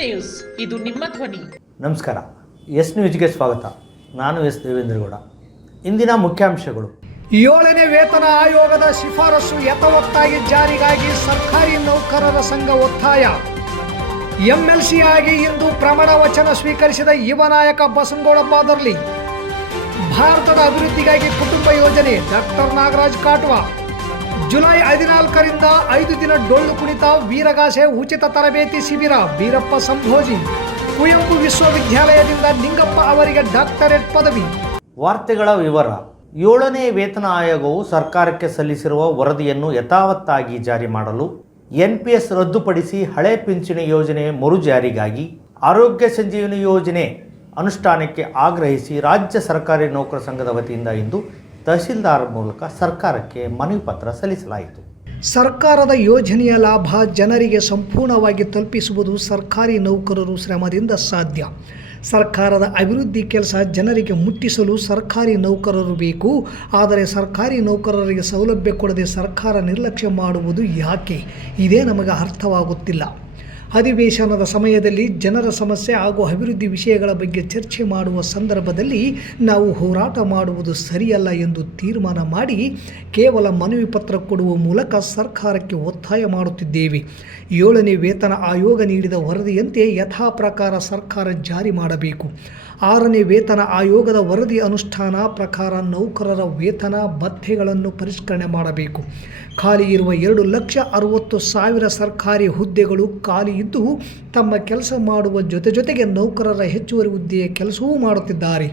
News ಇದು ನಿಮ್ಮ ಧ್ವನಿ. ನಮಸ್ಕಾರ. ಎಸ್ ನ್ಯೂಸ್ಗೆ ಸ್ವಾಗತ. ನಾನು ಎಸ್ ದೇವೇಂದ್ರಗೌಡ ಇಂದಿನ ಮುಖ್ಯಾಂಶಗಳು. ಏಳನೇ ವೇತನ ಆಯೋಗದ ಶಿಫಾರಸು ಯಥಾವತ್ತಾಗಿ ಜಾರಿಗಾಗಿ ಸರ್ಕಾರಿ ನೌಕರರ ಸಂಘ ಒತ್ತಾಯ. ಎಂಎಲ್ಸಿ ಆಗಿ ಇಂದು ಪ್ರಮಾಣ ವಚನ ಸ್ವೀಕರಿಸಿದ ಯುವ ನಾಯಕ ಬಸನಗೌಡ ಬಾದರ್ಲಿ ಭಾರತದ ಅಭಿವೃದ್ಧಿಗಾಗಿ ಕುಟುಂಬ ಯೋಜನೆ ಡಾಕ್ಟರ್ ನಾಗರಾಜ್ ಕಾಟ್ವಾ. ಜುಲೈ ಹದಿನಾಲ್ಕರಿಂದ ಐದು ದಿನ ಡೊಳ್ಳು ಕುಣಿತ ವೀರಗಾಸೆ ಉಚಿತ ತರಬೇತಿ ಶಿಬಿರ ವೀರಪ್ಪ ಸಂಭೋಜಿ. ಕುವೆಂಪು ವಿಶ್ವವಿದ್ಯಾಲಯದಿಂದ ನಿಂಗಪ್ಪ ಅವರಿಗೆ ಡಾಕ್ಟರೇಟ್ ಪದವಿ. ವಾರ್ತೆಗಳ ವಿವರ. ಏಳನೇ ವೇತನ ಆಯೋಗವು ಸರ್ಕಾರಕ್ಕೆ ಸಲ್ಲಿಸಿರುವ ವರದಿಯನ್ನು ಯಥಾವತ್ತಾಗಿ ಜಾರಿ ಮಾಡಲು ಎನ್ ಪಿ ಎಸ್ ರದ್ದುಪಡಿಸಿ ಹಳೆ ಪಿಂಚಣಿ ಯೋಜನೆ ಮರು ಜಾರಿಗಾಗಿ ಆರೋಗ್ಯ ಸಂಜೀವನಿ ಯೋಜನೆ ಅನುಷ್ಠಾನಕ್ಕೆ ಆಗ್ರಹಿಸಿ ರಾಜ್ಯ ಸರ್ಕಾರಿ ನೌಕರ ಸಂಘದ ವತಿಯಿಂದ ಇಂದು ತಹಸೀಲ್ದಾರ್ ಮೂಲಕ ಸರ್ಕಾರಕ್ಕೆ ಮನವಿ ಪತ್ರ ಸಲ್ಲಿಸಲಾಯಿತು. ಸರ್ಕಾರದ ಯೋಜನೆಯ ಲಾಭ ಜನರಿಗೆ ಸಂಪೂರ್ಣವಾಗಿ ತಲುಪಿಸುವುದು ಸರ್ಕಾರಿ ನೌಕರರು ಶ್ರಮದಿಂದ ಸಾಧ್ಯ. ಸರ್ಕಾರದ ಅಭಿವೃದ್ಧಿ ಕೆಲಸ ಜನರಿಗೆ ಮುಟ್ಟಿಸಲು ಸರ್ಕಾರಿ ನೌಕರರು ಬೇಕು. ಆದರೆ ಸರ್ಕಾರಿ ನೌಕರರಿಗೆ ಸೌಲಭ್ಯ ಕೊಡದೆ ಸರ್ಕಾರ ನಿರ್ಲಕ್ಷ್ಯ ಮಾಡುವುದು ಯಾಕೆ? ಇದೇ ನಮಗೆ ಅರ್ಥವಾಗುತ್ತಿಲ್ಲ. ಅಧಿವೇಶನದ ಸಮಯದಲ್ಲಿ ಜನರ ಸಮಸ್ಯೆ ಹಾಗೂ ಅಭಿವೃದ್ಧಿ ವಿಷಯಗಳ ಬಗ್ಗೆ ಚರ್ಚೆ ಮಾಡುವ ಸಂದರ್ಭದಲ್ಲಿ ನಾವು ಹೋರಾಟ ಮಾಡುವುದು ಸರಿಯಲ್ಲ ಎಂದು ತೀರ್ಮಾನ ಮಾಡಿ ಕೇವಲ ಮನವಿ ಪತ್ರ ಕೊಡುವ ಮೂಲಕ ಸರ್ಕಾರಕ್ಕೆ ಒತ್ತಾಯ ಮಾಡುತ್ತಿದ್ದೇವೆ. ಏಳನೇ ವೇತನ ಆಯೋಗ ನೀಡಿದ ವರದಿಯಂತೆ ಯಥಾ ಪ್ರಕಾರ ಸರ್ಕಾರ ಜಾರಿ ಮಾಡಬೇಕು. ಆರನೇ ವೇತನ ಆಯೋಗದ ವರದಿ ಅನುಷ್ಠಾನ ಪ್ರಕಾರ ನೌಕರರ ವೇತನ ಭತ್ಯೆಗಳನ್ನು ಪರಿಷ್ಕರಣೆ ಮಾಡಬೇಕು. ಖಾಲಿ ಇರುವ ಎರಡು ಲಕ್ಷ ಅರವತ್ತು ಸಾವಿರ ಸರ್ಕಾರಿ ಹುದ್ದೆಗಳು ಖಾಲಿ ಇದ್ದು ತಮ್ಮ ಕೆಲಸ ಮಾಡುವ ಜೊತೆ ಜೊತೆಗೆ ನೌಕರರ ಹೆಚ್ಚುವರಿ ಹುದ್ದೆಯ ಕೆಲಸವೂ ಮಾಡುತ್ತಿದ್ದಾರೆ.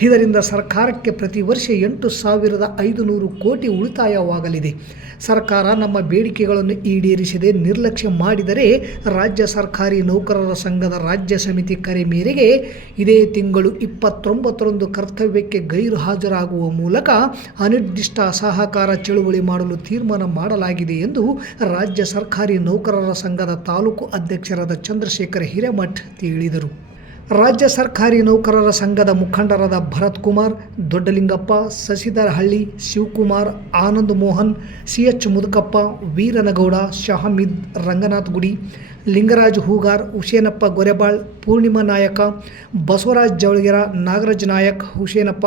ಇದರಿಂದ ಸರ್ಕಾರಕ್ಕೆ ಪ್ರತಿ ವರ್ಷ ಎಂಟು ಸಾವಿರದ ಐದು ನೂರು ಕೋಟಿ ಉಳಿತಾಯವಾಗಲಿದೆ. ಸರ್ಕಾರ ನಮ್ಮ ಬೇಡಿಕೆಗಳನ್ನು ಈಡೇರಿಸದೆ ನಿರ್ಲಕ್ಷ್ಯ ಮಾಡಿದರೆ ರಾಜ್ಯ ಸರ್ಕಾರಿ ನೌಕರರ ಸಂಘದ ರಾಜ್ಯ ಸಮಿತಿ ಕರೆ ಮೇರೆಗೆ ಇದೇ ತಿಂಗಳು ಇಪ್ಪತ್ತೊಂಬತ್ತರಂದು ಕರ್ತವ್ಯಕ್ಕೆ ಗೈರು ಹಾಜರಾಗುವ ಮೂಲಕ ಅನಿರ್ದಿಷ್ಟ ಅಸಹಕಾರ ಚಳುವಳಿ ಮಾಡಲು ತೀರ್ಮಾನ ಮಾಡಲಾಗಿದೆ ಎಂದು ರಾಜ್ಯ ಸರ್ಕಾರಿ ನೌಕರರ ಸಂಘದ ತಾಲೂಕು ಅಧ್ಯಕ್ಷರಾದ ಚಂದ್ರಶೇಖರ್ ಹಿರೇಮಠ್ ಹೇಳಿದರು ರಾಜ್ಯ ಸರ್ಕಾರಿ ನೌಕರರ ಸಂಘದ ಮುಖಂಡರಾದ ಭರತ್ ಕುಮಾರ್, ದೊಡ್ಡಲಿಂಗಪ್ಪ ಶಶಿಧರ್ ಹಳ್ಳಿ ಶಿವಕುಮಾರ್, ಆನಂದ್ ಮೋಹನ್, ಸಿ ಎಚ್ ಮುದುಕಪ್ಪ, ವೀರನಗೌಡ, ಶಹಮೀದ್ ರಂಗನಾಥ್ ಗುಡಿ, ಲಿಂಗರಾಜ್ ಹೂಗಾರ್, ಹುಸೇನಪ್ಪ ಗೊರೆಬಾಳ್, ಪೂರ್ಣಿಮಾ ನಾಯಕ, ಬಸವರಾಜ್ ಜವಳಗೆರ, ನಾಗರಾಜ್ ನಾಯಕ್, ಹುಸೇನಪ್ಪ,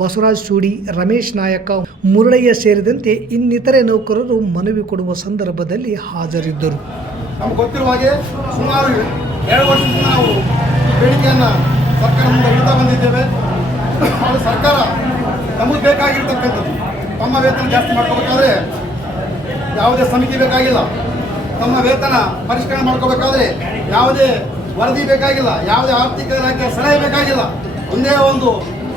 ಬಸವರಾಜ್ ಸೂಡಿ, ರಮೇಶ್ ನಾಯಕ ಮುರಳಯ್ಯ ಸೇರಿದಂತೆ ಇನ್ನಿತರೆ ನೌಕರರು ಮನವಿ ಕೊಡುವ ಸಂದರ್ಭದಲ್ಲಿ ಹಾಜರಿದ್ದರು. ಬೇಡಿಕೆಯನ್ನು ಸರ್ಕಾರ ಮುಂದೆ ಇಡ್ತಾ ಬಂದಿದ್ದೇವೆ ಸರ್ಕಾರ ನಮಗೆ ಬೇಕಾಗಿರ್ತಕ್ಕಂಥದ್ದು. ತಮ್ಮ ವೇತನ ಜಾಸ್ತಿ ಮಾಡ್ಕೋಬೇಕಾದ್ರೆ ಯಾವುದೇ ಸಮಿತಿ ಬೇಕಾಗಿಲ್ಲ. ತಮ್ಮ ವೇತನ ಪರಿಷ್ಕರಣೆ ಮಾಡ್ಕೋಬೇಕಾದ್ರೆ ಯಾವುದೇ ವರದಿ ಬೇಕಾಗಿಲ್ಲ. ಯಾವುದೇ ಆರ್ಥಿಕ ಇಲಾಖೆ ಸಲಹೆ ಬೇಕಾಗಿಲ್ಲ. ಒಂದೇ ಒಂದು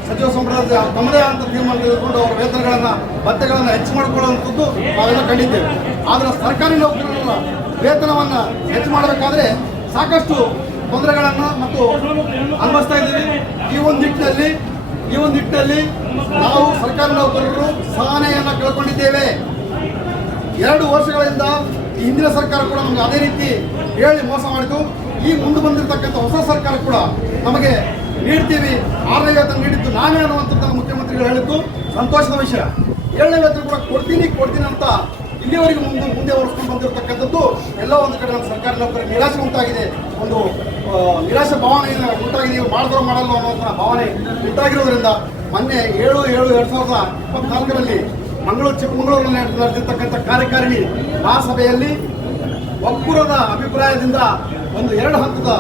ಸಚಿವ ಸಂಪುಟದ ತಮ್ಮದೇ ಅಂತ ತೀರ್ಮಾನ ತೆಗೆದುಕೊಂಡು ಅವರ ವೇತನಗಳನ್ನು ಭತ್ತೆಗಳನ್ನು ಹೆಚ್ಚು ಮಾಡಿಕೊಳ್ಳುವಂಥದ್ದು ನಾವೆಲ್ಲ ಕಂಡಿದ್ದೇವೆ. ಆದರೆ ಸರ್ಕಾರಿ ನೌಕರರ ವೇತನವನ್ನು ಹೆಚ್ಚು ಮಾಡಬೇಕಾದ್ರೆ ಸಾಕಷ್ಟು ತೊಂದರೆಗಳನ್ನು ಮತ್ತು ಅನುಭವಿಸ್ತಾ ಇದ್ದೀವಿ. ಈ ಒಂದು ನಿಟ್ಟಿನಲ್ಲಿ ಈ ಒಂದು ನಿಟ್ಟಿನಲ್ಲಿ ನಾವು ಸರ್ಕಾರಿ ನೌಕರರು ಸಹನೆಯನ್ನು ಕಳ್ಕೊಂಡಿದ್ದೇವೆ. ಎರಡು ವರ್ಷಗಳಿಂದ ಹಿಂದಿನ ಸರ್ಕಾರ ಕೂಡ ನಮ್ಗೆ ಅದೇ ರೀತಿ ಹೇಳಿ ಮೋಸ ಮಾಡಿತು. ಈ ಮುಂದೆ ಬಂದಿರತಕ್ಕಂಥ ಹೊಸ ಸರ್ಕಾರ ಕೂಡ ನಮಗೆ ನೀಡ್ತೀವಿ. ಆರನೇ ವೇತನ ನೀಡಿದ್ದು ನಾನೇ ಅನ್ನುವಂಥದ್ದು ಮುಖ್ಯಮಂತ್ರಿಗಳು ಹೇಳಿದ್ದು. ಸಂತೋಷದ ವಿಷಯ. ಏಳನೇ ವೇತನ ಕೂಡ ಕೊಡ್ತೀನಿ ಕೊಡ್ತೀನಿ ಅಂತ ಇಲ್ಲಿವರೆಗೂ ಮುಂದೆ ಮುಂದೆ ಹೊರಿಸ್ಕೊಂಡು ಬಂದಿರತಕ್ಕಂಥದ್ದು ಎಲ್ಲ ಒಂದು ಕಡೆ ನಮ್ಮ ಸರ್ಕಾರಿ ನೌಕರಿ ನಿರಾಶೆ ಉಂಟಾಗಿದೆ. ಒಂದು ಆ, ನಿರಾಶೆ ಭಾವನೆ ಉಂಟಾಗಿದೆ. ಇವ್ರು ಮಾಡಿದ್ರು ಮಾಡಲ್ಲ ಅನ್ನೋಂಥ ಭಾವನೆ ಉಂಟಾಗಿರೋದ್ರಿಂದ ಮೊನ್ನೆ ಏಳು ಏಳು ಎರಡು ಸಾವಿರದ ಇಪ್ಪತ್ನಾಲ್ಕರಲ್ಲಿ ಮಂಗಳೂರು ಚಿಕ್ಕಮಗಳೂರಿನಲ್ಲಿ ನಡೆದಿರ್ತಕ್ಕಂಥ ಕಾರ್ಯಕಾರಿಣಿ ಸಭೆಯಲ್ಲಿ ಒಕ್ಕೂರದ ಅಭಿಪ್ರಾಯದಿಂದ ಒಂದು ಎರಡು ಹಂತದ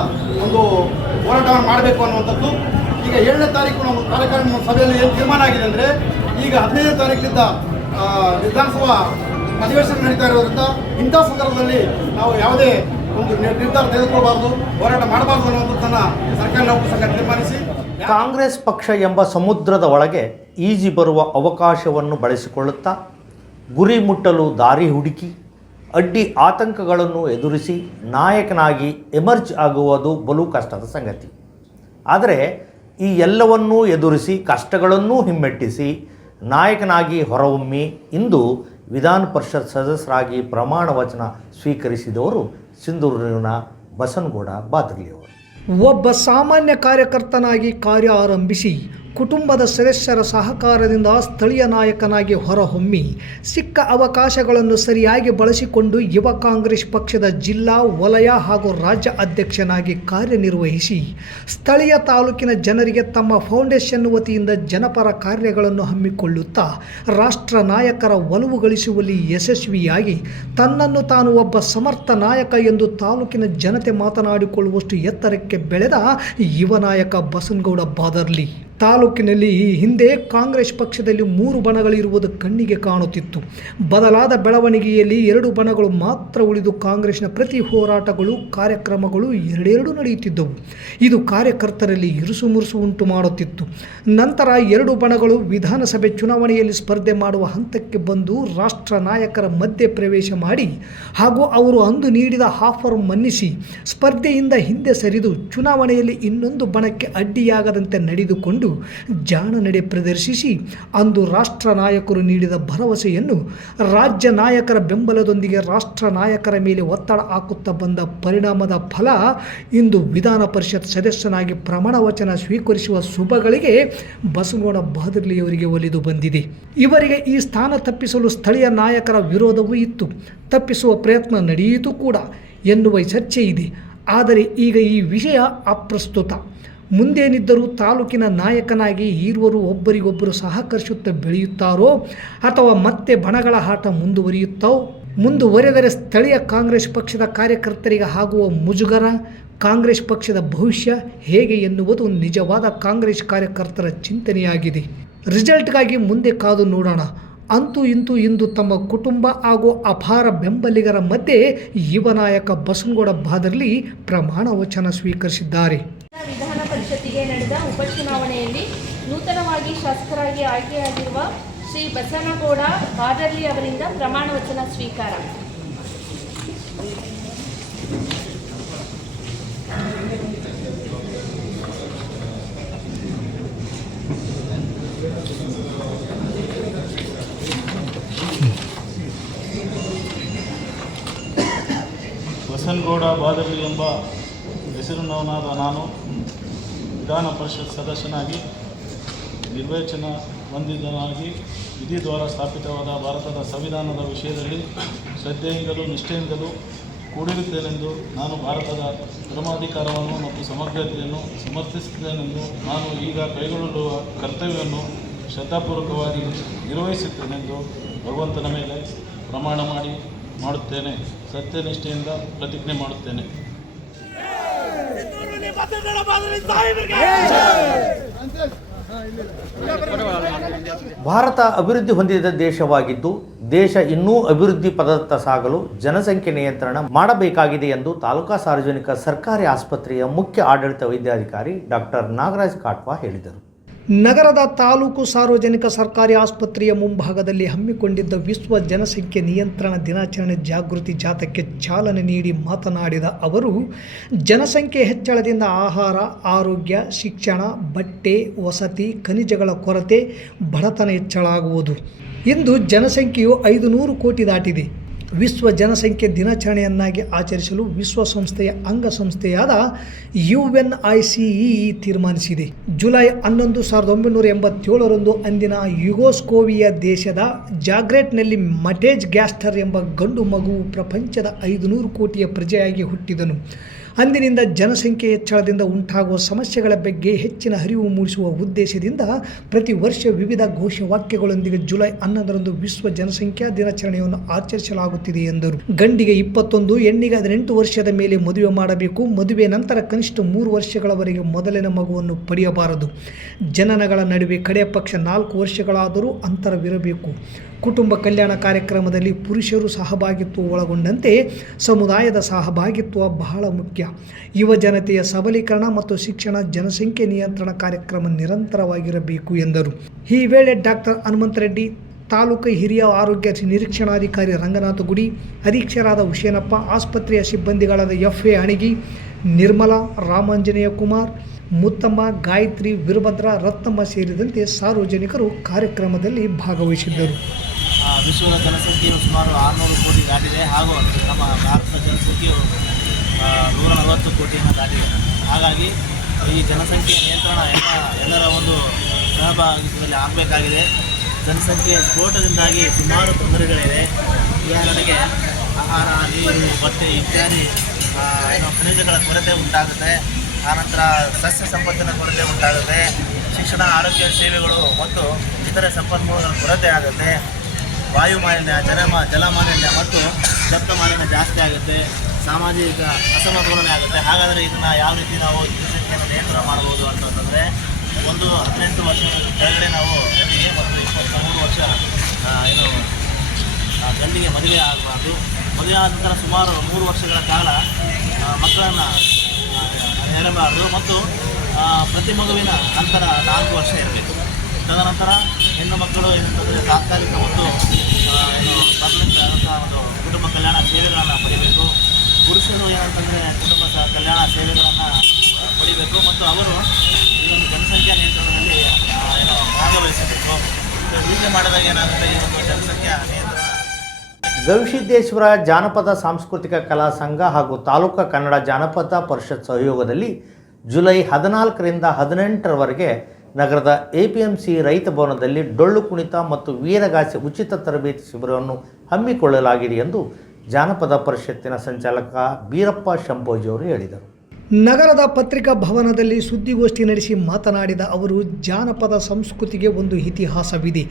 ಒಂದು ಹೋರಾಟವನ್ನು ಮಾಡಬೇಕು ಅನ್ನುವಂಥದ್ದು. ಈಗ ಏಳನೇ ತಾರೀಕು ನಮ್ಮ ಕಾರ್ಯಕಾರಿಣಿ ಸಭೆಯಲ್ಲಿ ಏನು ತೀರ್ಮಾನ ಆಗಿದೆ ಅಂದರೆ ಈಗ ಹದಿನೈದನೇ ತಾರೀಕಿನಿಂದ ಆ, ವಿಧಾನಸಭಾ ಅಧಿವೇಶನ ನಡೀತಾ ಇರೋದ್ರಿಂದ ಇಂಥ ಸಂದರ್ಭದಲ್ಲಿ ನಾವು ಯಾವುದೇ ಒಂದು ನಿರ್- ನಿರ್ಧಾರ ತೆಗೆದುಕೊಳ್ಬಾರ್ದು, ಹೋರಾಟ ಮಾಡಬಾರ್ದು ತನ್ನ ಸರ್ಕಾರಿ ನೌಕರ ಸಂಘ ತೀರ್ಮಾನಿಸಿ ಕಾಂಗ್ರೆಸ್ ಪಕ್ಷ ಎಂಬ ಸಮುದ್ರದ ಒಳಗೆ ಈಜಿ ಬರುವ ಅವಕಾಶವನ್ನು ಬಳಸಿಕೊಳ್ಳುತ್ತಾ, ಗುರಿ ಮುಟ್ಟಲು ದಾರಿ ಹುಡುಕಿ, ಅಡ್ಡಿ ಆತಂಕಗಳನ್ನು ಎದುರಿಸಿ ನಾಯಕನಾಗಿ ಎಮರ್ಜ್ ಆಗುವುದು ಬಲು ಕಷ್ಟದ ಸಂಗತಿ. ಆದರೆ ಈ ಎಲ್ಲವನ್ನೂ ಎದುರಿಸಿ ಕಷ್ಟಗಳನ್ನೂ ಹಿಮ್ಮೆಟ್ಟಿಸಿ ನಾಯಕನಾಗಿ ಹೊರಹೊಮ್ಮಿ ಇಂದು ವಿಧಾನ ಪರಿಷತ್ ಸದಸ್ಯರಾಗಿ ಪ್ರಮಾಣ ವಚನ ಸ್ವೀಕರಿಸಿದವರು ಸಿಂಧೂರಿನ ಬಸನಗೌಡ ಬಾದ್ರಲಿಯವರು. ಒಬ್ಬ ಸಾಮಾನ್ಯ ಕಾರ್ಯಕರ್ತನಾಗಿ ಕಾರ್ಯ ಆರಂಭಿಸಿ ಕುಟುಂಬದ ಸದಸ್ಯರ ಸಹಕಾರದಿಂದ ಸ್ಥಳೀಯ ನಾಯಕನಾಗಿ ಹೊರಹೊಮ್ಮಿ, ಸಿಕ್ಕ ಅವಕಾಶಗಳನ್ನು ಸರಿಯಾಗಿ ಬಳಸಿಕೊಂಡು ಯುವ ಕಾಂಗ್ರೆಸ್ ಪಕ್ಷದ ಜಿಲ್ಲಾ, ವಲಯ ಹಾಗೂ ರಾಜ್ಯ ಅಧ್ಯಕ್ಷನಾಗಿ ಕಾರ್ಯನಿರ್ವಹಿಸಿ, ಸ್ಥಳೀಯ ತಾಲೂಕಿನ ಜನರಿಗೆ ತಮ್ಮ ಫೌಂಡೇಶನ್ ವತಿಯಿಂದ ಜನಪರ ಕಾರ್ಯಗಳನ್ನು ಹಮ್ಮಿಕೊಳ್ಳುತ್ತಾ, ರಾಷ್ಟ್ರ ನಾಯಕರ ಒಲವು ಗಳಿಸುವಲ್ಲಿ ಯಶಸ್ವಿಯಾಗಿ, ತನ್ನನ್ನು ತಾನು ಒಬ್ಬ ಸಮರ್ಥ ನಾಯಕ ಎಂದು ತಾಲೂಕಿನ ಜನತೆ ಮಾತನಾಡಿಕೊಳ್ಳುವಷ್ಟು ಎತ್ತರಕ್ಕೆ ಬೆಳೆದ ಯುವ ನಾಯಕ ಬಸನಗೌಡ ಬಾದರ್ಲಿ. ತಾಲೂಕಿನಲ್ಲಿ ಈ ಹಿಂದೆ ಕಾಂಗ್ರೆಸ್ ಪಕ್ಷದಲ್ಲಿ ಮೂರು ಬಣಗಳಿರುವುದು ಕಣ್ಣಿಗೆ ಕಾಣುತ್ತಿತ್ತು. ಬದಲಾದ ಬೆಳವಣಿಗೆಯಲ್ಲಿ ಎರಡು ಬಣಗಳು ಮಾತ್ರ ಉಳಿದು ಕಾಂಗ್ರೆಸ್ನ ಪ್ರತಿ ಹೋರಾಟಗಳು, ಕಾರ್ಯಕ್ರಮಗಳು ಎರಡೆರಡು ನಡೆಯುತ್ತಿದ್ದವು. ಇದು ಕಾರ್ಯಕರ್ತರಲ್ಲಿ ಇರುಸು ಮುರುಸು ಉಂಟು ಮಾಡುತ್ತಿತ್ತು. ನಂತರ ಎರಡು ಬಣಗಳು ವಿಧಾನಸಭೆ ಚುನಾವಣೆಯಲ್ಲಿ ಸ್ಪರ್ಧೆ ಮಾಡುವ ಹಂತಕ್ಕೆ ಬಂದು ರಾಷ್ಟ್ರ ನಾಯಕರ ಮಧ್ಯೆ ಪ್ರವೇಶ ಮಾಡಿ ಹಾಗೂ ಅವರು ಅಂದು ನೀಡಿದ ಆಫರ್ ಮನ್ನಿಸಿ ಸ್ಪರ್ಧೆಯಿಂದ ಹಿಂದೆ ಸರಿದು ಚುನಾವಣೆಯಲ್ಲಿ ಇನ್ನೊಂದು ಬಣಕ್ಕೆ ಅಡ್ಡಿಯಾಗದಂತೆ ನಡೆದುಕೊಂಡು ಜಾಣ ನಡೆ ಪ್ರದರ್ಶಿಸಿ ಅಂದು ರಾಷ್ಟ್ರ ನಾಯಕರು ನೀಡಿದ ಭರವಸೆಯನ್ನು ರಾಜ್ಯ ನಾಯಕರ ಬೆಂಬಲದೊಂದಿಗೆ ರಾಷ್ಟ್ರ ನಾಯಕರ ಮೇಲೆ ಒತ್ತಡ ಹಾಕುತ್ತಾ ಬಂದ ಪರಿಣಾಮದ ಫಲ ಇಂದು ವಿಧಾನ ಪರಿಷತ್ ಸದಸ್ಯನಾಗಿ ಪ್ರಮಾಣ ವಚನ ಸ್ವೀಕರಿಸುವ ಶುಭಗಳಿಗೆ ಬಸವಗೌಡ ಬಹದ್ರಲಿಯವರಿಗೆ ಒಲಿದು ಬಂದಿದೆ. ಇವರಿಗೆ ಈ ಸ್ಥಾನ ತಪ್ಪಿಸಲು ಸ್ಥಳೀಯ ನಾಯಕರ ವಿರೋಧವೂ ಇತ್ತು. ತಪ್ಪಿಸುವ ಪ್ರಯತ್ನ ನಡೆಯಿತು ಕೂಡ ಎನ್ನುವ ಚರ್ಚೆ ಇದೆ. ಆದರೆ ಈಗ ಈ ವಿಷಯ ಅಪ್ರಸ್ತುತ. ಮುಂದೇನಿದ್ದರೂ ತಾಲೂಕಿನ ನಾಯಕನಾಗಿ ಇರುವರು ಒಬ್ಬರಿಗೊಬ್ಬರು ಸಹಕರಿಸುತ್ತಾ ಬೆಳೆಯುತ್ತಾರೋ ಅಥವಾ ಮತ್ತೆ ಬಣಗಳ ಆಟ ಮುಂದುವರಿಯುತ್ತೋ? ಮುಂದುವರೆದರೆ ಸ್ಥಳೀಯ ಕಾಂಗ್ರೆಸ್ ಪಕ್ಷದ ಕಾರ್ಯಕರ್ತರಿಗೆ ಆಗುವ ಮುಜುಗರ, ಕಾಂಗ್ರೆಸ್ ಪಕ್ಷದ ಭವಿಷ್ಯ ಹೇಗೆ ಎನ್ನುವುದು ನಿಜವಾದ ಕಾಂಗ್ರೆಸ್ ಕಾರ್ಯಕರ್ತರ ಚಿಂತನೆಯಾಗಿದೆ. ರಿಸಲ್ಟ್ಗಾಗಿ ಮುಂದೆ ಕಾದು ನೋಡೋಣ. ಅಂತೂ ಇಂತೂ ಇಂದು ತಮ್ಮ ಕುಟುಂಬ ಹಾಗೂ ಅಪಾರ ಬೆಂಬಲಿಗರ ಮಧ್ಯೆ ಯುವ ನಾಯಕ ಬಸನಗೌಡ ಬಾದರ್ಲಿ ಪ್ರಮಾಣ ವಚನ ಸ್ವೀಕರಿಸಿದ್ದಾರೆ. ಪರಿಷತ್ತಿಗೆ ನಡೆದ ಉಪಚುನಾವಣೆಯಲ್ಲಿ ನೂತನವಾಗಿ ಶಾಸಕರಾಗಿ ಆಯ್ಕೆಯಾಗಿರುವ ಶ್ರೀ ಬಸನಗೌಡ ಬಾದರ್ಲಿ ಅವರಿಂದ ಪ್ರಮಾಣ ವಚನ ಸ್ವೀಕಾರ. ಬಸನಗೌಡ ಬಾದರ್ಲಿ ಎಂಬ ಹೆಸರಿನವನಾದ ನಾನು. ವಿಧಾನ ಪರಿಷತ್ ಸದಸ್ಯನಾಗಿ, ನಿರ್ವಚನ ಹೊಂದಿದ್ದನಾಗಿ ವಿಧಿ ದ್ವಾರ ಸ್ಥಾಪಿತವಾದ ಭಾರತದ ಸಂವಿಧಾನದ ವಿಷಯದಲ್ಲಿ ಶ್ರದ್ಧೆಯಿಂದಲೂ ನಿಷ್ಠೆಯಿಂದಲೂ ಕೂಡಿರುತ್ತೇನೆಂದು ನಾನು ಭಾರತದ ಪರಮಾಧಿಕಾರವನ್ನು ಮತ್ತು ಸಮಗ್ರತೆಯನ್ನು ಸಮರ್ಥಿಸುತ್ತೇನೆಂದು ನಾನು ಈಗ ಕೈಗೊಳ್ಳುವ ಕರ್ತವ್ಯವನ್ನು ಶ್ರದ್ಧಾಪೂರ್ವಕವಾಗಿ ನಿರ್ವಹಿಸುತ್ತೇನೆಂದು ಭಗವಂತನ ಮೇಲೆ ಪ್ರಮಾಣ ಮಾಡಿ ಮಾಡುತ್ತೇನೆ. ಸತ್ಯನಿಷ್ಠೆಯಿಂದ ಪ್ರತಿಜ್ಞೆ ಮಾಡುತ್ತೇನೆ. ಭಾರತ ಅಭಿವೃದ್ಧಿ ಹೊಂದಿದ ದೇಶವಾಗಿದ್ದು, ದೇಶ ಇನ್ನೂ ಅಭಿವೃದ್ಧಿ ಪದದತ್ತ ಸಾಗಲು ಜನಸಂಖ್ಯೆ ನಿಯಂತ್ರಣ ಮಾಡಬೇಕಾಗಿದೆ ಎಂದು ತಾಲೂಕಾ ಸಾರ್ವಜನಿಕ ಸರ್ಕಾರಿ ಆಸ್ಪತ್ರೆಯ ಮುಖ್ಯ ಆಡಳಿತ ವೈದ್ಯಾಧಿಕಾರಿ ಡಾಕ್ಟರ್ ನಾಗರಾಜ್ ಕಾಟ್ವಾ ಹೇಳಿದರು. ನಗರದ ತಾಲೂಕು ಸಾರ್ವಜನಿಕ ಸರ್ಕಾರಿ ಆಸ್ಪತ್ರೆಯ ಮುಂಭಾಗದಲ್ಲಿ ಹಮ್ಮಿಕೊಂಡಿದ್ದ ವಿಶ್ವ ಜನಸಂಖ್ಯೆ ನಿಯಂತ್ರಣ ದಿನಾಚರಣೆ ಜಾಗೃತಿ ಜಾಥಾಕ್ಕೆ ಚಾಲನೆ ನೀಡಿ ಮಾತನಾಡಿದ ಅವರು, ಜನಸಂಖ್ಯೆ ಹೆಚ್ಚಳದಿಂದ ಆಹಾರ, ಆರೋಗ್ಯ, ಶಿಕ್ಷಣ, ಬಟ್ಟೆ, ವಸತಿ, ಖನಿಜಗಳ ಕೊರತೆ ಬಡತನ ಹೆಚ್ಚಳಾಗುವುದು ಇಂದು ಜನಸಂಖ್ಯೆಯು ಐದು ನೂರು ಕೋಟಿ ದಾಟಿದೆ. ವಿಶ್ವ ಜನಸಂಖ್ಯೆ ದಿನಾಚರಣೆಯನ್ನಾಗಿ ಆಚರಿಸಲು ವಿಶ್ವಸಂಸ್ಥೆಯ ಅಂಗಸಂಸ್ಥೆಯಾದ ಯು ಎನ್ ಐ ಸಿ ತೀರ್ಮಾನಿಸಿದೆ. ಜುಲೈ ಹನ್ನೊಂದು ಸಾವಿರದ ಒಂಬೈನೂರ ಎಂಬತ್ತೇಳರಂದು ಅಂದಿನ ಯುಗೋಸ್ಕೋವಿಯಾ ದೇಶದ ಜಾಗ್ರೆಟ್ನಲ್ಲಿ ಮಟೇಜ್ ಗ್ಯಾಸ್ಟರ್ ಎಂಬ ಗಂಡು ಮಗುವು ಪ್ರಪಂಚದ ಐದು ನೂರು ಕೋಟಿಯ ಪ್ರಜೆಯಾಗಿ ಹುಟ್ಟಿದನು. ಅಂದಿನಿಂದ ಜನಸಂಖ್ಯೆ ಹೆಚ್ಚಳದಿಂದ ಉಂಟಾಗುವ ಸಮಸ್ಯೆಗಳ ಬಗ್ಗೆ ಹೆಚ್ಚಿನ ಅರಿವು ಮೂಡಿಸುವ ಉದ್ದೇಶದಿಂದ ಪ್ರತಿ ವರ್ಷ ವಿವಿಧ ಘೋಷವಾಕ್ಯಗಳೊಂದಿಗೆ ಜುಲೈ ಹನ್ನೊಂದರಂದು ವಿಶ್ವ ಜನಸಂಖ್ಯಾ ದಿನಾಚರಣೆಯನ್ನು ಆಚರಿಸಲಾಗುತ್ತಿದೆ ಎಂದರು. ಗಂಡಿಗೆ ಇಪ್ಪತ್ತೊಂದು, ಹೆಣ್ಣಿಗೆ ಹದಿನೆಂಟು ವರ್ಷದ ಮೇಲೆ ಮದುವೆ ಮಾಡಬೇಕು. ಮದುವೆ ನಂತರ ಕನಿಷ್ಠ ಮೂರು ವರ್ಷಗಳವರೆಗೆ ಮೊದಲಿನ ಮಗುವನ್ನು ಪಡೆಯಬಾರದು. ಜನನಗಳ ನಡುವೆ ಕಡೆಯ ಪಕ್ಷ ನಾಲ್ಕು ವರ್ಷಗಳಾದರೂ ಅಂತರವಿರಬೇಕು. ಕುಟುಂಬ ಕಲ್ಯಾಣ ಕಾರ್ಯಕ್ರಮದಲ್ಲಿ ಪುರುಷರು ಸಹಭಾಗಿತ್ವ ಒಳಗೊಂಡಂತೆ ಸಮುದಾಯದ ಸಹಭಾಗಿತ್ವ ಬಹಳ ಮುಖ್ಯ. ಯುವ ಜನತೆಯ ಸಬಲೀಕರಣ ಮತ್ತು ಶಿಕ್ಷಣ ಜನಸಂಖ್ಯೆ ನಿಯಂತ್ರಣ ಕಾರ್ಯಕ್ರಮ ನಿರಂತರವಾಗಿರಬೇಕು ಎಂದರು. ಈ ವೇಳೆ ಡಾಕ್ಟರ್ ಹನುಮಂತ ರೆಡ್ಡಿ, ತಾಲೂಕು ಹಿರಿಯ ಆರೋಗ್ಯ ನಿರೀಕ್ಷಣಾಧಿಕಾರಿ ರಂಗನಾಥ ಗುಡಿ, ಅಧೀಕ್ಷರಾದ ಹುಸೇನಪ್ಪ ಆಸ್ಪತ್ರೆಯ ಸಿಬ್ಬಂದಿಗಳಾದ ಎಫ್ ಎ ಅಣಿಗಿ, ನಿರ್ಮಲಾ, ರಾಮಾಂಜನೇಯ ಕುಮಾರ್, ಮುತ್ತಮ್ಮ, ಗಾಯತ್ರಿ, ವೀರಭದ್ರ, ರತ್ನಮ್ಮ ಸೇರಿದಂತೆ ಸಾರ್ವಜನಿಕರು ಕಾರ್ಯಕ್ರಮದಲ್ಲಿ ಭಾಗವಹಿಸಿದ್ದರು. ವಿಶ್ವದ ಜನಸಂಖ್ಯೆಯು ಸುಮಾರು ಆರುನೂರು ಕೋಟಿ ದಾಟಿದೆ ಹಾಗೂ ನಮ್ಮ ಭಾರತದ ಜನಸಂಖ್ಯೆಯು ನೂರ ನಲವತ್ತು ಕೋಟಿಯನ್ನು ದಾಟಿದೆ. ಹಾಗಾಗಿ ಈ ಜನಸಂಖ್ಯೆ ನಿಯಂತ್ರಣ ಎಲ್ಲ, ಎಲ್ಲರ ಒಂದು ಸಹಭಾಗಿತ್ವದಲ್ಲಿ ಆಗಬೇಕಾಗಿದೆ. ಜನಸಂಖ್ಯೆ ಸ್ಫೋಟದಿಂದಾಗಿ ಸುಮಾರು ತೊಂದರೆಗಳಿವೆ. ಉದಾಹರಣೆಗೆ ಆಹಾರ, ನೀರು, ಬಟ್ಟೆ, ಇತ್ಯಾದಿ ಖನಿಜಗಳ ಕೊರತೆ ಉಂಟಾಗುತ್ತೆ. ಆನಂತರ ಸಸ್ಯ ಸಂಪತ್ತಿನ ಕೊರತೆ ಉಂಟಾಗುತ್ತೆ. ಶಿಕ್ಷಣ, ಆರೋಗ್ಯ ಸೇವೆಗಳು ಮತ್ತು ಇತರೆ ಸಂಪನ್ಮೂಲಗಳ ಕೊರತೆ ಆಗುತ್ತೆ. ವಾಯು ಮಾಲಿನ್ಯ ಜಲಮ ಜಲಮಾಲಿನ್ಯ ಮತ್ತು ಶಬ್ದ ಮಾಲಿನ್ಯ ಜಾಸ್ತಿ ಆಗುತ್ತೆ, ಸಾಮಾಜಿಕ ಅಸಮತೋಲನೆ ಆಗುತ್ತೆ. ಹಾಗಾದರೆ ಇದನ್ನು ಯಾವ ರೀತಿ ನಾವು ಜನಸಂಖ್ಯೆಯನ್ನು ನಿಯಂತ್ರಣ ಮಾಡ್ಬೋದು ಅಂತಂತಂದರೆ, ಒಂದು ಹದಿನೆಂಟು ವರ್ಷ ಕೆಳಗಡೆ ನಾವು ಗಂಡಿಗೆ ಮತ್ತು ಇಪ್ಪತ್ತ್ಮೂರು ವರ್ಷ ಏನು ಗಂಡಿಗೆ ಮದುವೆ ಆಗಬಾರ್ದು. ಮದುವೆ ಆದ ನಂತರ ಸುಮಾರು ಮೂರು ವರ್ಷಗಳ ಕಾಲ ಮಕ್ಕಳನ್ನು ಹೇರಬಾರ್ದು ಮತ್ತು ಪ್ರತಿ ಮಗುವಿನ ನಂತರ ನಾಲ್ಕು ವರ್ಷ ಇರಬೇಕು. ತದನಂತರ ಹೆಣ್ಣು ಮಕ್ಕಳು ಏನಂತಂದರೆ ತಾತ್ಕಾಲಿಕ ಮತ್ತು ಪರ್ಮನೆಂಟ್ ಒಂದು ಕುಟುಂಬ ಕಲ್ಯಾಣ ಸೇವೆಗಳನ್ನು ಪಡಿಬೇಕು ಪುರುಷರು ಏನಂತಂದರೆ ಕುಟುಂಬ ಕಲ್ಯಾಣ ಸೇವೆಗಳನ್ನು ಪಡಿಬೇಕು ಮತ್ತು ಅವರು ಈ ಒಂದು ಜನಸಂಖ್ಯಾ ನಿಯಂತ್ರಣದಲ್ಲಿ ಏನೋ ಭಾಗವಹಿಸಬೇಕು ಹೀಗೆ ಮಾಡಿದಾಗ ಏನಾಗುತ್ತೆ ಈ ಒಂದು ಜನಸಂಖ್ಯಾ ನಿಯಂತ್ರಣ ಗವಿಸಿದ್ದೇಶ್ವರ ಜಾನಪದ ಸಾಂಸ್ಕೃತಿಕ ಕಲಾ ಸಂಘ ಹಾಗೂ ತಾಲೂಕು ಕನ್ನಡ ಜಾನಪದ ಪರಿಷತ್ ಸಹಯೋಗದಲ್ಲಿ ಜುಲೈ ಹದಿನಾಲ್ಕರಿಂದ ಹದಿನೆಂಟರವರೆಗೆ ನಗರದ ಎಪಿಎಂಸಿ ರೈತ ಭವನದಲ್ಲಿ ಡೊಳ್ಳು ಕುಣಿತ ಮತ್ತು ವೀರಗಾಸೆ ಉಚಿತ ತರಬೇತಿ ಶಿಬಿರವನ್ನು ಹಮ್ಮಿಕೊಳ್ಳಲಾಗಿದೆ ಎಂದು ಜಾನಪದ ಪರಿಷತ್ತಿನ ಸಂಚಾಲಕ ಬೀರಪ್ಪ ಶಂಭೋಜಿ ಅವರು ಹೇಳಿದರು. ನಗರದ ಪತ್ರಿಕಾ ಭವನದಲ್ಲಿ ಸುದ್ದಿಗೋಷ್ಠಿ ನಡೆಸಿ ಮಾತನಾಡಿದ ಅವರು, ಜಾನಪದ ಸಂಸ್ಕೃತಿಗೆ ಒಂದು ಇತಿಹಾಸವಿದೆ.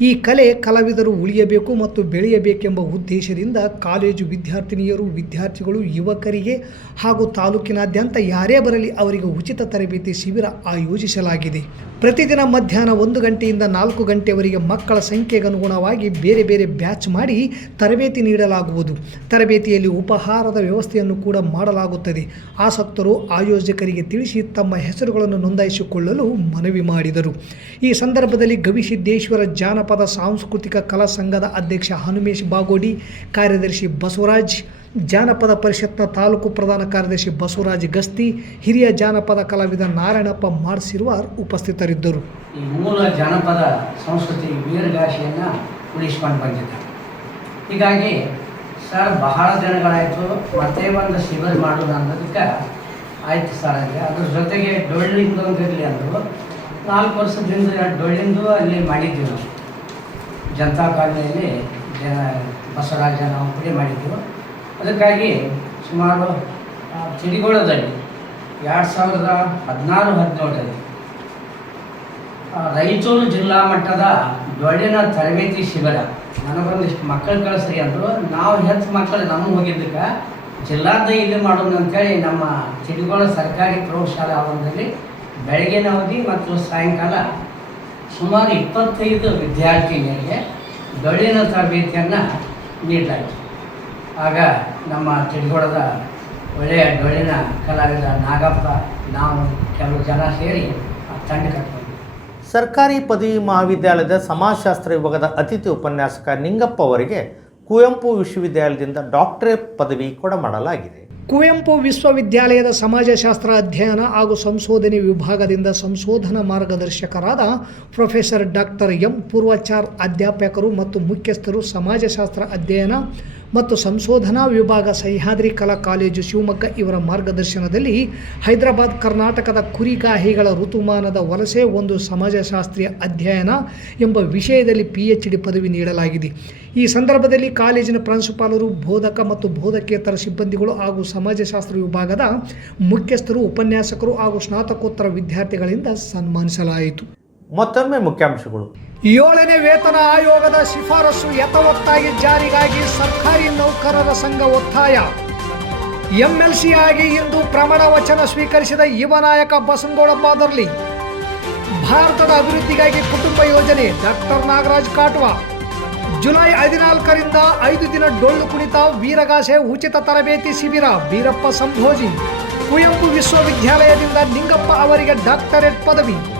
ಈ ಕಲೆ ಕಲಾವಿದರು ಉಳಿಯಬೇಕು ಮತ್ತು ಬೆಳೆಯಬೇಕೆಂಬ ಉದ್ದೇಶದಿಂದ ಕಾಲೇಜು ವಿದ್ಯಾರ್ಥಿನಿಯರು, ವಿದ್ಯಾರ್ಥಿಗಳು, ಯುವಕರಿಗೆ ಹಾಗೂ ತಾಲೂಕಿನಾದ್ಯಂತ ಯಾರೇ ಬರಲಿ ಅವರಿಗೆ ಉಚಿತ ತರಬೇತಿ ಶಿಬಿರ ಆಯೋಜಿಸಲಾಗಿದೆ. ಪ್ರತಿದಿನ ಮಧ್ಯಾಹ್ನ ಒಂದು ಗಂಟೆಯಿಂದ ನಾಲ್ಕು ಗಂಟೆವರೆಗೆ ಮಕ್ಕಳ ಸಂಖ್ಯೆಗನುಗುಣವಾಗಿ ಬೇರೆ ಬೇರೆ ಬ್ಯಾಚ್ ಮಾಡಿ ತರಬೇತಿ ನೀಡಲಾಗುವುದು. ತರಬೇತಿಯಲ್ಲಿ ಉಪಹಾರದ ವ್ಯವಸ್ಥೆಯನ್ನು ಕೂಡ ಮಾಡಲಾಗುತ್ತದೆ. ಆಸಕ್ತರು ಆಯೋಜಕರಿಗೆ ತಿಳಿಸಿ ತಮ್ಮ ಹೆಸರುಗಳನ್ನು ನೋಂದಾಯಿಸಿಕೊಳ್ಳಲು ಮನವಿ ಮಾಡಿದರು. ಈ ಸಂದರ್ಭದಲ್ಲಿ ಗವಿಸಿದ್ದೇಶ್ವರ ಜಾನಪದ ಸಾಂಸ್ಕೃತಿಕ ಕಲಾ ಸಂಘದ ಅಧ್ಯಕ್ಷ ಹನುಮೇಶ್ ಬಾಗೋಡಿ, ಕಾರ್ಯದರ್ಶಿ ಬಸವರಾಜ್, ಜಾನಪದ ಪರಿಷತ್ನ ತಾಲೂಕು ಪ್ರಧಾನ ಕಾರ್ಯದರ್ಶಿ ಬಸವರಾಜ್ ಗಸ್ತಿ, ಹಿರಿಯ ಜಾನಪದ ಕಲಾವಿದ ನಾರಾಯಣಪ್ಪ ಮಾಡಿಸಿರುವಾರ್ ಉಪಸ್ಥಿತರಿದ್ದರು. ಈ ಮೂಲ ಜಾನಪದ ಸಂಸ್ಕೃತಿ ವೀರಗಾಶಿಯನ್ನು ಉಳಿಸ್ಕೊಂಡು ಬಂದಿದ್ದಾರೆ. ಹೀಗಾಗಿ ಸರ್ ಬಹಳ ದಿನಗಳಾಯಿತು, ಮತ್ತೆ ಒಂದು ಶಿಬಿರ ಮಾಡೋದು ಅನ್ನೋದಕ್ಕೆ ಆಯ್ತು ಸರ್ ಅಲ್ಲಿ ಅದ್ರ ಜೊತೆಗೆ ಡೊಳ್ಳಿಂದು ಒಂದು ಇರಲಿ ಅಂದರು. ನಾಲ್ಕು ವರ್ಷದಿಂದ ಡೊಳ್ಳಿಂದು ಅಲ್ಲಿ ಮಾಡಿದ್ವಿ ನಾವು ಜನತಾ ಕಾಲನಿಯಲ್ಲಿ ಜನ, ಬಸವರಾಜ ನಾವು ಪುಡಿ ಮಾಡಿದ್ವು ಅದಕ್ಕಾಗಿ ಸುಮಾರು ಚಿಡಿಗೋಳದಲ್ಲಿ ಎರಡು ಸಾವಿರದ ಹದಿನಾರು, ಹದಿನೇಳರಲ್ಲಿ ರಾಯಚೂರು ಜಿಲ್ಲಾ ಮಟ್ಟದ ಡೊಳ್ಳಿನ ತರಬೇತಿ ಶಿಬಿರ. ನನಗೊಂದಿಷ್ಟು ಮಕ್ಕಳು ಕಳಿಸ್ರಿ ಅಂದರು. ನಾವು ಹೆಚ್ಚು ಮಕ್ಕಳು ನಮ್ಮ ಹೋಗಿದ್ದಕ್ಕೆ ಜಿಲ್ಲಾದ ಇಲ್ಲಿ ಮಾಡೋದು ಅಂತೇಳಿ ನಮ್ಮ ಚಿಡಿಗೋಳ ಸರ್ಕಾರಿ ಪ್ರೌಢಶಾಲಾ ಆವರಣದಲ್ಲಿ ಬೆಳಗಿನ ಅವಧಿ ಮತ್ತು ಸಾಯಂಕಾಲ ಸುಮಾರು ಇಪ್ಪತ್ತೈದು ವಿದ್ಯಾರ್ಥಿನಿಯರಿಗೆ ಡೊಳ್ಳಿನ ತರಬೇತಿಯನ್ನು ನೀಡಲಾಯಿತು. ಆಗ ನಮ್ಮ ಚಿಡಿಗೋಳದ ಒಳ್ಳೆಯ ಡೊಳ್ಳಿನ ಕಲಾವಿದ ನಾಗಪ್ಪ, ನಾವು ಕೆಲವು ಜನ ಸೇರಿ ಆ ತಂಡ ಕಟ್ಕೊಂಡ್ವಿ ಸರ್ಕಾರಿ ಪದವಿ ಮಹಾವಿದ್ಯಾಲಯದ ಸಮಾಜಶಾಸ್ತ್ರ ವಿಭಾಗದ ಅತಿಥಿ ಉಪನ್ಯಾಸಕ ನಿಂಗಪ್ಪ ಅವರಿಗೆ ಕುವೆಂಪು ವಿಶ್ವವಿದ್ಯಾಲಯದಿಂದ ಡಾಕ್ಟರೇಟ್ ಪದವಿ ಕೂಡ ಮಾಡಲಾಗಿದೆ. ಕುವೆಂಪು ವಿಶ್ವವಿದ್ಯಾಲಯದ ಸಮಾಜಶಾಸ್ತ್ರ ಅಧ್ಯಯನ ಹಾಗೂ ಸಂಶೋಧನೆ ವಿಭಾಗದಿಂದ ಸಂಶೋಧನಾ ಮಾರ್ಗದರ್ಶಕರಾದ ಪ್ರೊಫೆಸರ್ ಡಾಕ್ಟರ್ ಎಂ ಪೂರ್ವಾಚಾರ್ ಅಧ್ಯಾಪಕರು ಮತ್ತು ಮುಖ್ಯಸ್ಥರು ಸಮಾಜಶಾಸ್ತ್ರ ಅಧ್ಯಯನ ಮತ್ತು ಸಂಶೋಧನಾ ವಿಭಾಗ ಸಹ್ಯಾದ್ರಿ ಕಲಾ ಕಾಲೇಜು ಶಿವಮೊಗ್ಗ ಇವರ ಮಾರ್ಗದರ್ಶನದಲ್ಲಿ ಹೈದರಾಬಾದ್ ಕರ್ನಾಟಕದ ಕುರಿಗಾಹಿಗಳ ಋತುಮಾನದ ವಲಸೆ ಒಂದು ಸಮಾಜಶಾಸ್ತ್ರೀಯ ಅಧ್ಯಯನ ಎಂಬ ವಿಷಯದಲ್ಲಿ ಪಿ ಎಚ್ ಡಿ ಪದವಿ ನೀಡಲಾಗಿದೆ. ಈ ಸಂದರ್ಭದಲ್ಲಿ ಕಾಲೇಜಿನ ಪ್ರಾಂಶುಪಾಲರು, ಬೋಧಕ ಮತ್ತು ಬೋಧಕೇತರ ಸಿಬ್ಬಂದಿಗಳು ಹಾಗೂ ಸಮಾಜಶಾಸ್ತ್ರ ವಿಭಾಗದ ಮುಖ್ಯಸ್ಥರು, ಉಪನ್ಯಾಸಕರು ಹಾಗೂ ಸ್ನಾತಕೋತ್ತರ ವಿದ್ಯಾರ್ಥಿಗಳಿಂದ ಸನ್ಮಾನಿಸಲಾಯಿತು. ಮತ್ತೊಮ್ಮೆ ಮುಖ್ಯಾಂಶಗಳು. ಏಳನೇ ವೇತನ ಆಯೋಗದ ಶಿಫಾರಸು ಯಥವತ್ತಾಗಿ ಜಾರಿಗಾಗಿ ಸರ್ಕಾರಿ ನೌಕರರ ಸಂಘ ಒತ್ತಾಯ. ಎಂಎಲ್ಸಿ ಆಗಿ ಇಂದು ಪ್ರಮಾಣ ವಚನ ಸ್ವೀಕರಿಸಿದ ಯುವ ನಾಯಕ ಬಸನಗೌಡ ಅದರಲ್ಲಿ ಭಾರತದ ಅಭಿವೃದ್ಧಿಗಾಗಿ ಕುಟುಂಬ ಯೋಜನೆ ಡಾಕ್ಟರ್ ನಾಗರಾಜ್ ಕಾಟ್ವಾ. ಜುಲೈ ಹದಿನಾಲ್ಕರಿಂದ ಐದು ದಿನ ಡೊಳ್ಳು ಕುಣಿತ ವೀರಗಾಸೆ ಉಚಿತ ತರಬೇತಿ ಶಿಬಿರ ಬೀರಪ್ಪ ಸಂಭೋಜಿ. ಕುವೆಂಪು ವಿಶ್ವವಿದ್ಯಾಲಯದಿಂದ ನಿಂಗಪ್ಪ ಅವರಿಗೆ ಡಾಕ್ಟರೇಟ್ ಪದವಿ.